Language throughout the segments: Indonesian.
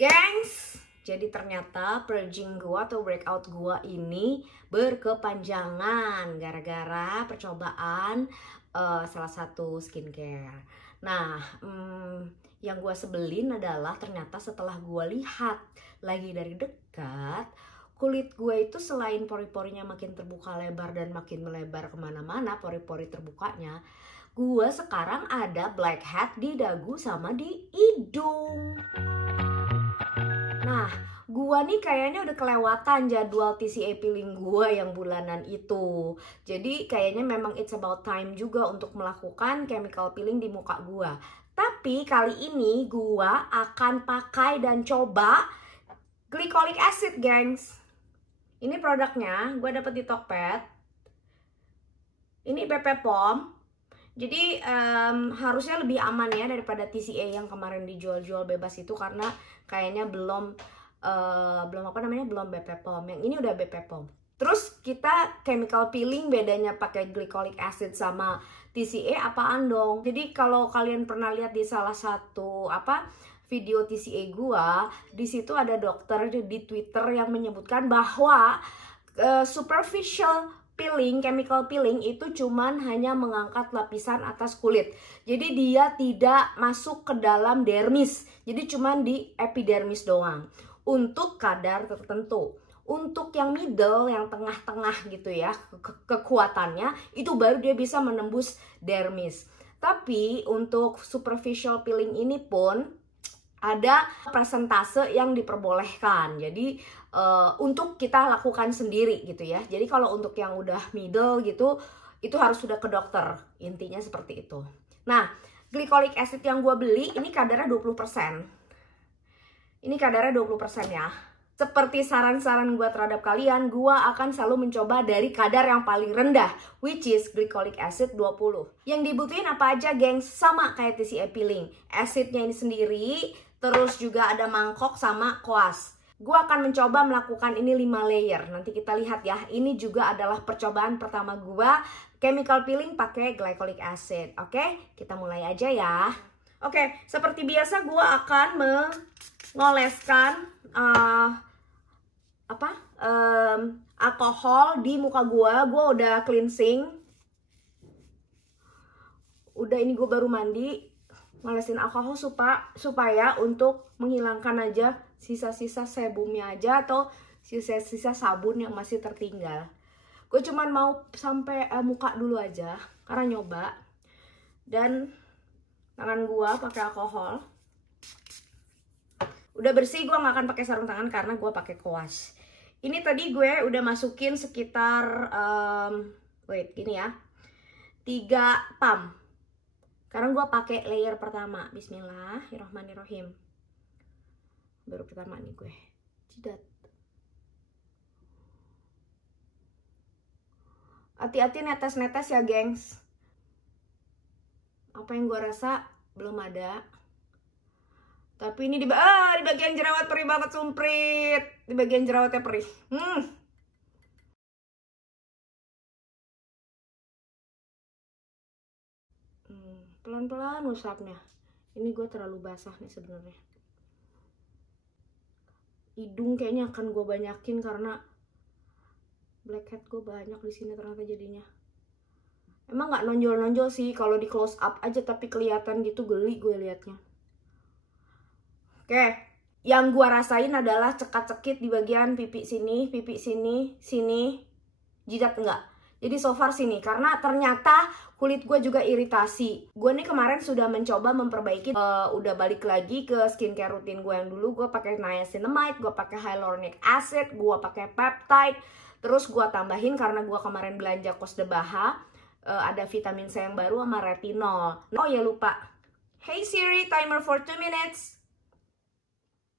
Gengs, jadi ternyata purging gua atau breakout gua ini berkepanjangan gara-gara percobaan salah satu skincare. Nah, yang gua sebelin adalah ternyata setelah gua lihat lagi dari dekat, kulit gue itu selain pori-porinya makin terbuka lebar dan makin melebar kemana-mana, pori-pori terbukanya, gue sekarang ada blackhead di dagu sama di hidung. Nah, gua nih kayaknya udah kelewatan jadwal TCA peeling gua yang bulanan itu. Jadi kayaknya memang it's about time juga untuk melakukan chemical peeling di muka gua. Tapi kali ini gua akan pakai dan coba glycolic acid, gengs. Ini produknya, gua dapet di Tokped. Ini BP POM. Jadi harusnya lebih aman ya daripada TCA yang kemarin dijual-jual bebas itu, karena kayaknya belum BP POM. Yang ini udah BP POM. Terus kita chemical peeling bedanya pakai glycolic acid sama TCA apaan dong? Jadi kalau kalian pernah lihat di salah satu video TCA gua, di situ ada dokter di Twitter yang menyebutkan bahwa superficial peeling, chemical peeling itu cuman hanya mengangkat lapisan atas kulit. Jadi dia tidak masuk ke dalam dermis. Jadi cuman di epidermis doang. Untuk kadar tertentu. Untuk yang middle, yang tengah-tengah gitu ya, kekuatannya, itu baru dia bisa menembus dermis. Tapi untuk superficial peeling ini pun ada persentase yang diperbolehkan. Jadi untuk kita lakukan sendiri gitu ya. Jadi kalau untuk yang udah middle gitu, itu harus sudah ke dokter. Intinya seperti itu. Nah, glycolic acid yang gue beli ini kadarnya 20%. Ini kadarnya 20% ya. Seperti saran-saran gue terhadap kalian, gue akan selalu mencoba dari kadar yang paling rendah, which is glycolic acid 20. Yang dibutuhin apa aja, gengs? Sama kayak TCA peeling. Acidnya ini sendiri, terus juga ada mangkok sama koas. Gue akan mencoba melakukan ini 5 layer. Nanti kita lihat ya. Ini juga adalah percobaan pertama gue chemical peeling pakai glycolic acid. Oke, kita mulai aja ya. Oke, seperti biasa gue akan mengoleskan alkohol di muka gue. Gue udah cleansing. Udah, ini gue baru mandi. Ngolesin alkohol supaya untuk menghilangkan aja sisa-sisa sebumnya aja atau sisa-sisa sabun yang masih tertinggal. Gue cuman mau sampai muka dulu aja karena nyoba. Dan tangan gue pakai alkohol. Udah bersih, gue nggak akan pakai sarung tangan karena gue pakai koas. Ini tadi gue udah masukin sekitar gini ya, 3 pump. Sekarang gue pakai layer pertama. Bismillahirrohmanirrohim. Baru pertama nih gue. Jidat. Hati-hati netes-netes ya, gengs. Apa yang gue rasa belum ada. Tapi ini di bagian jerawat perih banget, sumprit. Di bagian jerawatnya perih. Pelan-pelan usapnya. Ini gue terlalu basah nih sebenarnya. Hidung kayaknya akan gue banyakin karena blackhead gue banyak di sini ternyata jadinya. Emang nggak nonjol-nonjol sih kalau di close up aja, tapi kelihatan gitu, geli gue liatnya. Oke, yang gue rasain adalah cekat-cekit di bagian pipi sini, sini, jidat enggak. Jadi so far sini, karena ternyata kulit gue juga iritasi. Gue nih kemarin sudah mencoba memperbaiki, udah balik lagi ke skincare rutin gue yang dulu. Gue pakai niacinamide, gue pakai hyaluronic acid, gue pakai peptide. Terus gue tambahin karena gue kemarin belanja Kos de Baha, ada vitamin C yang baru sama retinol. Oh ya lupa. Hey Siri, timer for 2 minutes.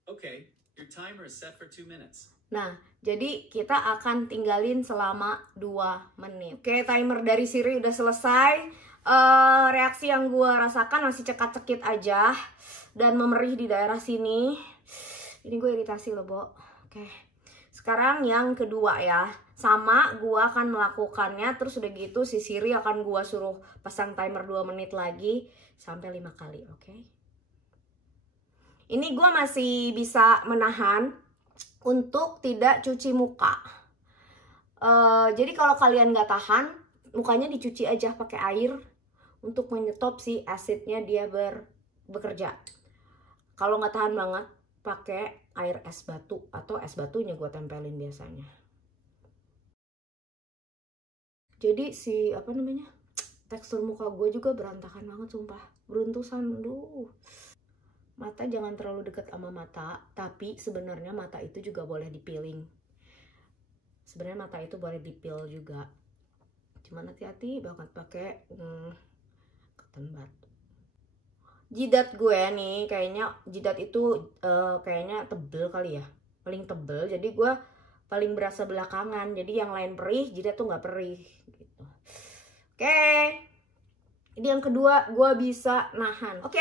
Okay, your timer is set for 2 minutes. Nah, jadi kita akan tinggalin selama 2 menit. Oke, timer dari Siri udah selesai. Reaksi yang gue rasakan masih cekat-cekit aja dan memerih di daerah sini. Ini gue iritasi loh, Bo. Oke. Sekarang yang kedua ya. Sama, gue akan melakukannya. Terus udah gitu si Siri akan gue suruh pasang timer 2 menit lagi sampai 5 kali, oke? Ini gue masih bisa menahan untuk tidak cuci muka. Jadi kalau kalian nggak tahan, mukanya dicuci aja pakai air untuk menyetop si asidnya dia bekerja. Kalau nggak tahan banget, pakai air es batu atau es batunya gue tempelin biasanya. Jadi si apa namanya, tekstur muka gue juga berantakan banget sumpah, beruntusan. Aduh, mata jangan terlalu dekat sama mata, tapi sebenarnya mata itu juga boleh dipiling. Sebenarnya mata itu boleh dipil juga, cuman hati-hati banget pakai cotton bud. Jidat gue nih kayaknya jidat itu kayaknya tebel kali ya, paling tebel, jadi gue paling berasa belakangan, jadi yang lain perih, jidat tuh nggak perih gitu. Oke, ini yang kedua gue bisa nahan. Oke,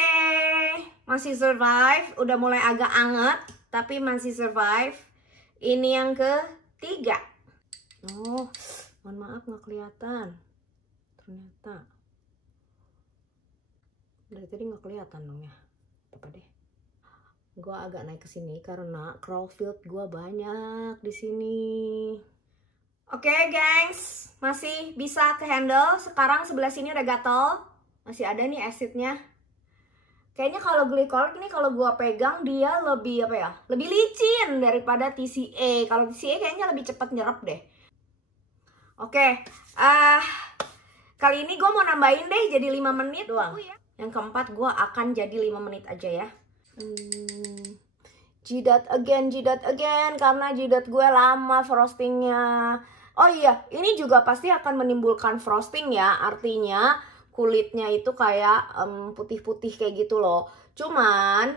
masih survive, udah mulai agak anget tapi masih survive. Ini yang ketiga. Oh, mohon maaf nggak kelihatan ternyata. Dari tadi nggak kelihatan dong ya, apa deh. Gue agak naik ke sini karena curl field gue banyak di sini. Oke, gengs, masih bisa ke handle. Sekarang sebelah sini udah gatel, masih ada nih asidnya. Kayaknya kalau glycolic ini kalau gue pegang dia lebih apa ya? Lebih licin daripada TCA. Kalau TCA kayaknya lebih cepat nyerap deh. Oke, kali ini gue mau nambahin deh jadi 5 menit doang. Yang keempat gue akan jadi 5 menit aja ya. Jidat again karena jidat gue lama frostingnya. Oh iya, ini juga pasti akan menimbulkan frosting ya. Artinya kulitnya itu kayak putih-putih kayak gitu loh. Cuman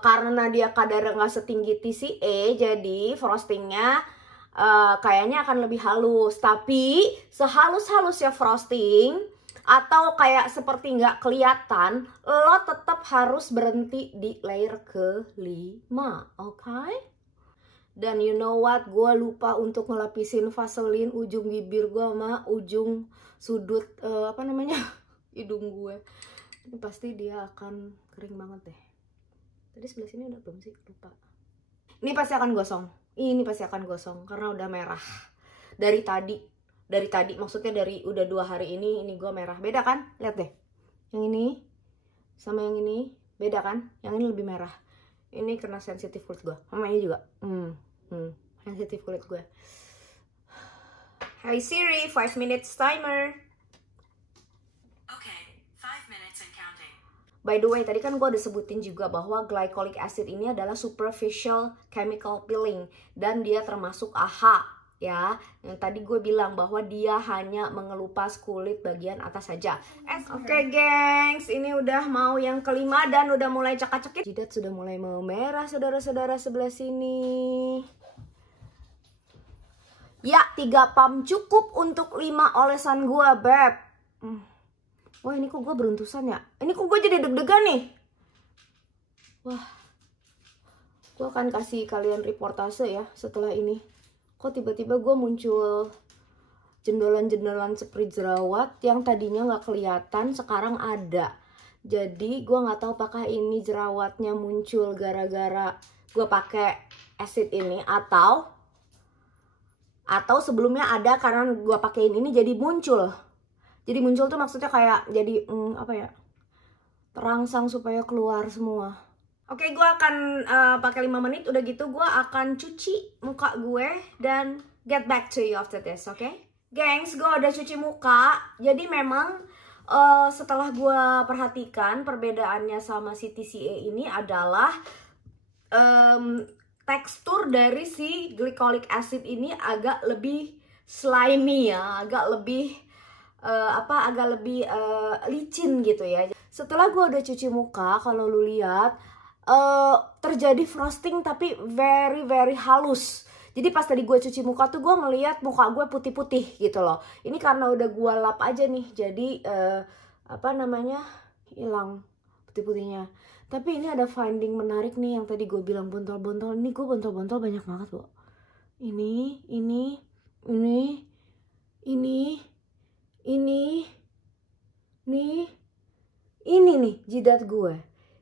karena dia kadar nggak setinggi TCA, jadi frostingnya kayaknya akan lebih halus. Tapi sehalus-halusnya frosting atau kayak seperti nggak kelihatan, lo tetap harus berhenti di layer kelima, oke? Dan you know what, gue lupa untuk ngelapisin vaselin ujung bibir gue sama ujung sudut apa namanya hidung gue. Ini pasti dia akan kering banget deh. Tadi sebelah sini udah belum sih? Lupa. Ini pasti akan gosong. Ini pasti akan gosong karena udah merah dari tadi. Maksudnya dari udah 2 hari ini gue merah. Beda kan? Lihat deh. Yang ini sama yang ini beda kan? Yang ini lebih merah. Ini karena sensitif kulit gue. Sama ini juga. Sensitif kulit gue. Hey Siri, 5 minutes timer. Okay, 5 minutes and counting. By the way, tadi kan gue udah sebutin juga bahwa glycolic acid ini adalah superficial chemical peeling. Dan dia termasuk AHA. Ya, yang tadi gue bilang bahwa dia hanya mengelupas kulit bagian atas saja. Oke, gengs, ini udah mau yang kelima dan udah mulai cekak-cekik. Jidat sudah mulai memerah, saudara-saudara sebelah sini. Ya, 3 pump cukup untuk 5 olesan gue, beb. Wah, ini kok gue beruntusan ya? Ini kok gue jadi deg-degan nih? Wah, gue akan kasih kalian reportase ya setelah ini. Kok tiba-tiba gue muncul jendolan-jendolan seperti jerawat yang tadinya nggak kelihatan, sekarang ada. Jadi gue nggak tahu apakah ini jerawatnya muncul gara-gara gue pakai acid ini atau sebelumnya ada karena gue pakein ini jadi muncul. Jadi muncul tuh maksudnya kayak jadi apa ya? Terangsang supaya keluar semua. Oke, gue akan pakai 5 menit, udah gitu gue akan cuci muka gue dan get back to you after this, oke? Gengs, gue udah cuci muka, jadi memang setelah gue perhatikan perbedaannya sama si TCA ini adalah tekstur dari si glycolic acid ini agak lebih slimy ya, agak lebih licin gitu ya. Setelah gue udah cuci muka, kalau lu lihat terjadi frosting tapi very halus. Jadi pas tadi gue cuci muka tuh gue ngeliat muka gue putih-putih gitu loh. Ini karena udah gue lap aja nih, jadi hilang putih-putihnya. Tapi ini ada finding menarik nih yang tadi gue bilang bontol-bontol. Ini gue bontol-bontol banyak banget loh. Ini nih jidat gue.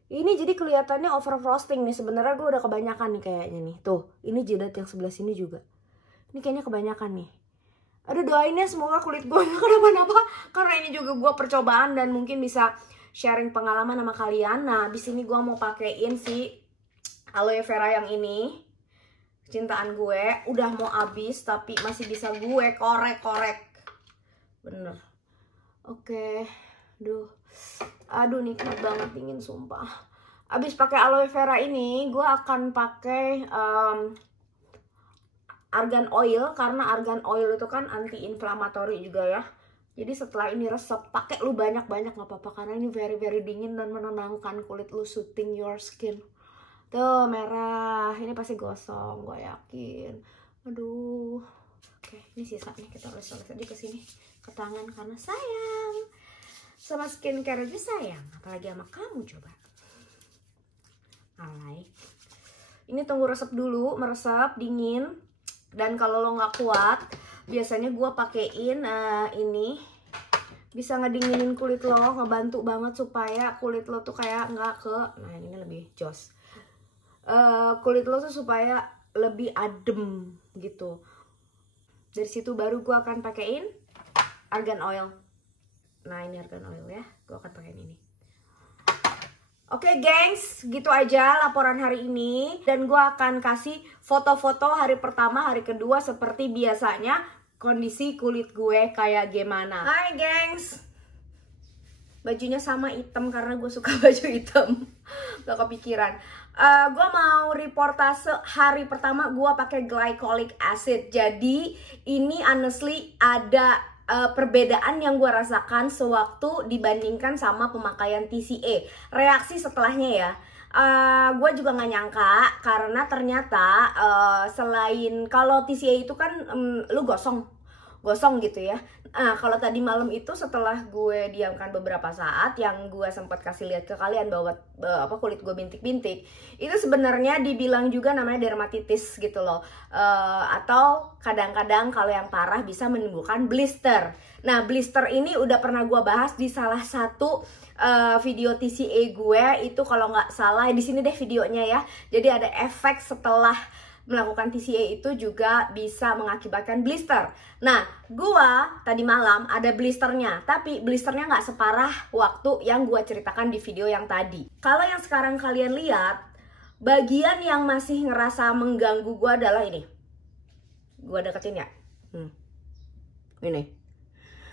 Ini jadi kelihatannya over frosting nih. Sebenarnya gue udah kebanyakan nih kayaknya nih. Tuh, ini jidat yang sebelah sini juga. Ini kayaknya kebanyakan nih. Aduh, doainnya semoga kulit gue gak kenapa-napa. Karena ini juga gue percobaan dan mungkin bisa sharing pengalaman sama kalian. Nah, abis ini gue mau pakein si aloe vera yang ini. Cintaan gue. Udah mau habis tapi masih bisa gue korek-korek. Bener. Oke. Aduh nikmat banget, dingin sumpah. Abis pakai aloe vera ini, gue akan pakai argan oil, karena argan oil itu kan anti-inflammatory juga ya. Jadi setelah ini resep, pakai lu banyak-banyak nggak apa-apa, karena ini very dingin dan menenangkan kulit lu, soothing your skin. Tuh merah, ini pasti gosong, gue yakin. Aduh. Oke, ini sisanya kita oles-oles aja ke sini, ke tangan, karena sayang. Sama skincare aja sayang, apalagi sama kamu coba. Alay. Ini tunggu resep dulu, meresap, dingin. Dan kalau lo nggak kuat, biasanya gue pakein ini. Bisa ngedinginin kulit lo, ngebantu banget supaya kulit lo tuh kayak nggak ke, nah ini lebih jos. Kulit lo tuh supaya lebih adem gitu. Dari situ baru gue akan pakein argan oil. Nah ini argan oil ya, gue akan pakai ini. Oke gengs, gitu aja laporan hari ini. Dan gue akan kasih foto-foto hari pertama, hari kedua seperti biasanya. Kondisi kulit gue kayak gimana. Hai gengs. Bajunya sama hitam karena gue suka baju hitam. Gak kepikiran. Gue mau reportase hari pertama gue pakai glycolic acid. Jadi ini honestly ada perbedaan yang gue rasakan sewaktu dibandingkan sama pemakaian TCA. Reaksi setelahnya ya, gue juga gak nyangka karena ternyata selain kalau TCA itu kan lu gosong gitu ya. Kalau tadi malam itu setelah gue diamkan beberapa saat, yang gue sempat kasih lihat ke kalian bahwa kulit gue bintik-bintik, itu sebenarnya dibilang juga namanya dermatitis gitu loh. Atau kadang-kadang kalau yang parah bisa menimbulkan blister. Nah blister ini udah pernah gue bahas di salah satu video TCA gue itu, kalau nggak salah di sini deh videonya ya. Jadi ada efek setelah melakukan TCA itu juga bisa mengakibatkan blister. Nah, gua tadi malam ada blisternya, tapi blisternya nggak separah waktu yang gua ceritakan di video yang tadi. Kalau yang sekarang kalian lihat, bagian yang masih ngerasa mengganggu gua adalah ini. Gua deketin ya. Ini.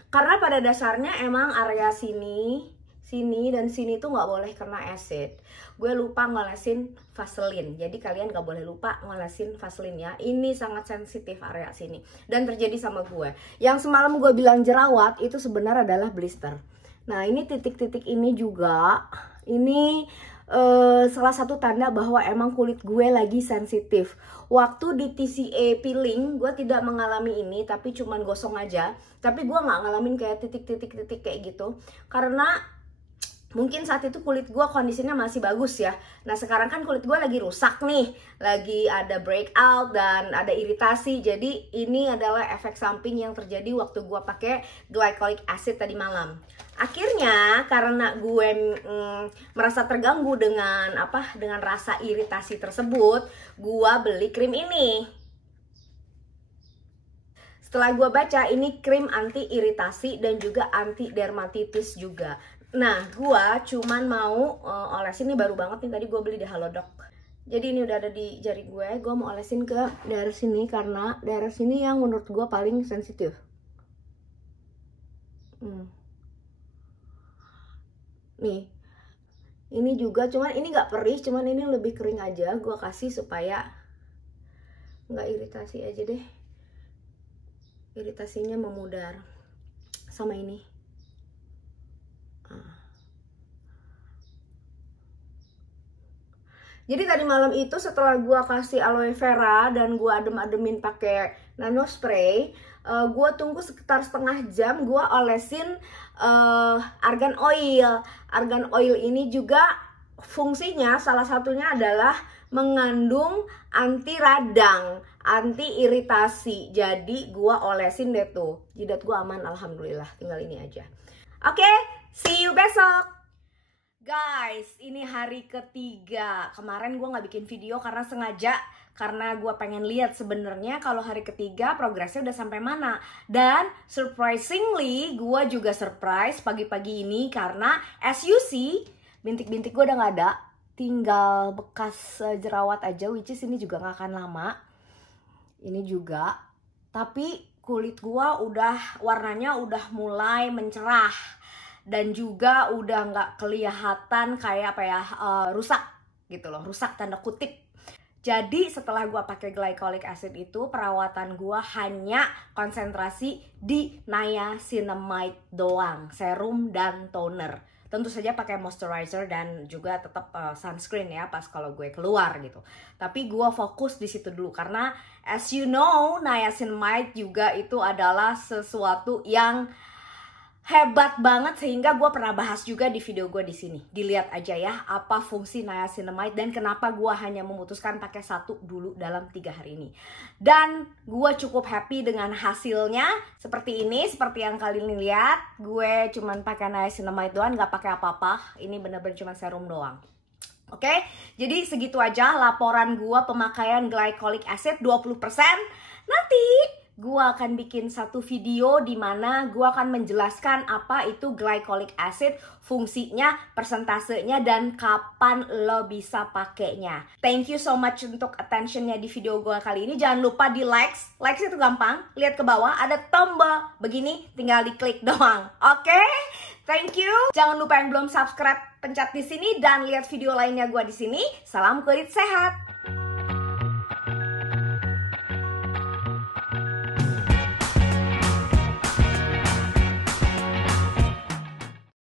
Karena pada dasarnya emang area sini dan sini tuh nggak boleh kena acid. Gue lupa ngolesin Vaseline, jadi kalian nggak boleh lupa ngolesin Vaseline ya. Ini sangat sensitif area sini dan terjadi sama gue. Yang semalam gue bilang jerawat itu sebenarnya adalah blister. Nah ini titik-titik ini juga, ini salah satu tanda bahwa emang kulit gue lagi sensitif. Waktu di TCA peeling gue tidak mengalami ini, tapi cuman gosong aja. Tapi gue nggak ngalamin kayak titik-titik kayak gitu, karena mungkin saat itu kulit gue kondisinya masih bagus ya. Nah sekarang kan kulit gue lagi rusak nih, lagi ada breakout dan ada iritasi. Jadi ini adalah efek samping yang terjadi waktu gue pakai glycolic acid tadi malam. Akhirnya karena gue merasa terganggu dengan rasa iritasi tersebut, gue beli krim ini. Setelah gue baca, ini krim anti iritasi dan juga anti dermatitis juga. Nah, gua cuman mau olesin, ini baru banget nih, tadi gue beli di Halodoc. Jadi ini udah ada di jari gue mau olesin ke daerah sini karena daerah sini yang menurut gue paling sensitif. Nih, ini juga, cuman ini nggak perih, cuman ini lebih kering aja. Gue kasih supaya nggak iritasi aja deh. Iritasinya memudar. Sama ini. Jadi tadi malam itu setelah gue kasih aloe vera dan gue adem-ademin pakai nano spray, gue tunggu sekitar setengah jam, gue olesin argan oil. Argan oil ini juga fungsinya salah satunya adalah mengandung anti radang, anti iritasi. Jadi gue olesin deh tuh, jidat gue aman alhamdulillah, tinggal ini aja. Oke, see you besok. Guys, ini hari ketiga. Kemarin gue nggak bikin video karena sengaja, karena gue pengen lihat sebenarnya kalau hari ketiga progresnya udah sampai mana. Dan surprisingly, gue juga surprise pagi-pagi ini karena as you see, bintik-bintik gue udah nggak ada, tinggal bekas jerawat aja, which is ini juga nggak akan lama. Ini juga, tapi kulit gue udah warnanya udah mulai mencerah. Dan juga udah nggak kelihatan kayak apa ya, rusak gitu loh, rusak tanda kutip. Jadi setelah gue pakai glycolic acid itu, perawatan gue hanya konsentrasi di niacinamide doang, serum dan toner. Tentu saja pakai moisturizer dan juga tetap sunscreen ya pas kalau gue keluar gitu. Tapi gue fokus di situ dulu karena as you know, niacinamide juga itu adalah sesuatu yang hebat banget sehingga gue pernah bahas juga di video gue di sini. Dilihat aja ya apa fungsi niacinamide dan kenapa gue hanya memutuskan pakai satu dulu dalam 3 hari ini. Dan gue cukup happy dengan hasilnya seperti ini, seperti yang kalian lihat. Gue cuman pakai niacinamide doang, nggak pakai apa-apa. Ini bener-bener cuma serum doang. Oke, jadi segitu aja laporan gue pemakaian glycolic acid 20%. Nanti gue akan bikin satu video di mana gue akan menjelaskan apa itu glycolic acid, fungsinya, persentasenya, dan kapan lo bisa pakainya. Thank you so much untuk attentionnya di video gue kali ini. Jangan lupa di likes. Likes itu gampang. Lihat ke bawah ada tombol begini, tinggal diklik doang. Oke? Thank you. Jangan lupa yang belum subscribe, pencet di sini dan lihat video lainnya gue di sini. Salam kulit sehat.